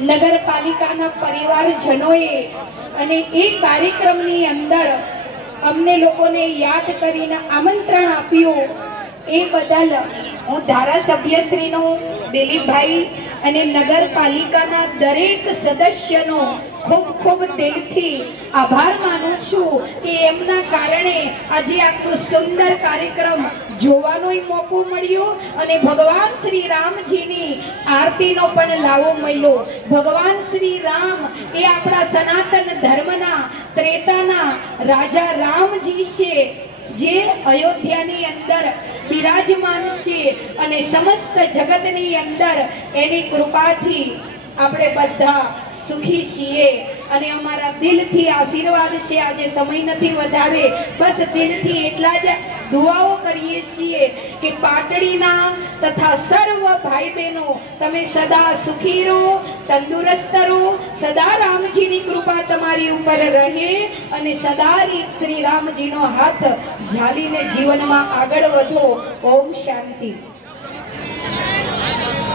નગરપાલિકાના પરિવારજનોએ અને એ કાર્યક્રમની અંદર અમને લોકોને યાદ કરીને આમંત્રણ આપ્યું. એ બદલ હું ધારાસભ્યશ્રીનો દિલીપભાઈ અને નગરપાલિકાના દરેક સદસ્યનો ખૂબ ખૂબ દિલથી આભાર માનું છું કે એમના કારણે આજે આટલું સુંદર કાર્યક્રમ જોવાનોય મોકો મળ્યો અને ભગવાન શ્રી રામજીની આરતીનો પણ લાવો મળ્યો. ભગવાન શ્રી રામ એ આપણા સનાતન ધર્મના ત્રેતાના રાજા રામજી છે, જે અયોધ્યાની અંદર બિરાજમાન છે અને સમસ્ત જગતની અંદર એની કૃપાથી આપણે બધા સુખી છીએ અને અમારા દિલથી આશીર્વાદ છે. આજે સમય નથી વધારે. બસ દિલથી એટલા જ દુઆઓ કરીએ છીએ કે પાટડીના તથા સર્વ ભાઈ બહેનો તમે સદા સુખી રહો, તંદુરસ્ત રહો. સદા રામજીની કૃપા તમારી ઉપર રહે અને સદા શ્રી રામજીનો હાથ ઝાલીને જીવનમાં આગળ વધો. ઓમ શાંતિ.